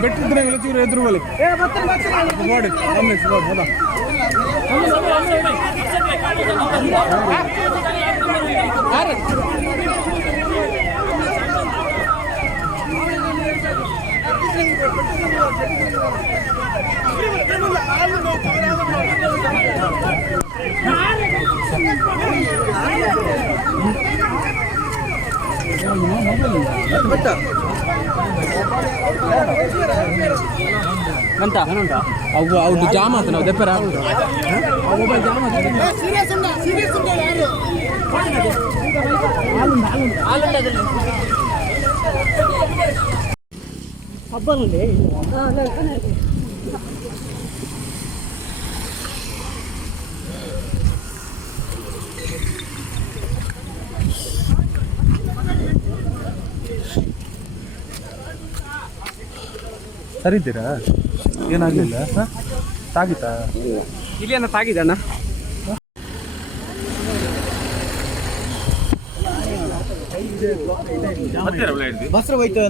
ಬೆಟ್ಟಿದ್ರೆ ಎದುರು ಬಲಿ ನೋಡಿ ಅವು ಜಾಮ್ ಆತ ನಾವು ದೆಪ್ಪರ ಹಬ್ಬನಲ್ಲಿ ಸರಿದ್ದೀರಾ? ಏನಾಗಲಿಲ್ಲ ತಾಗಿತಾ? ಇಲ್ಲಿ ಏನೋ ತಾಗಿದಣ್ಣ. ಬಸ್ರ ಹೋಯ್ತು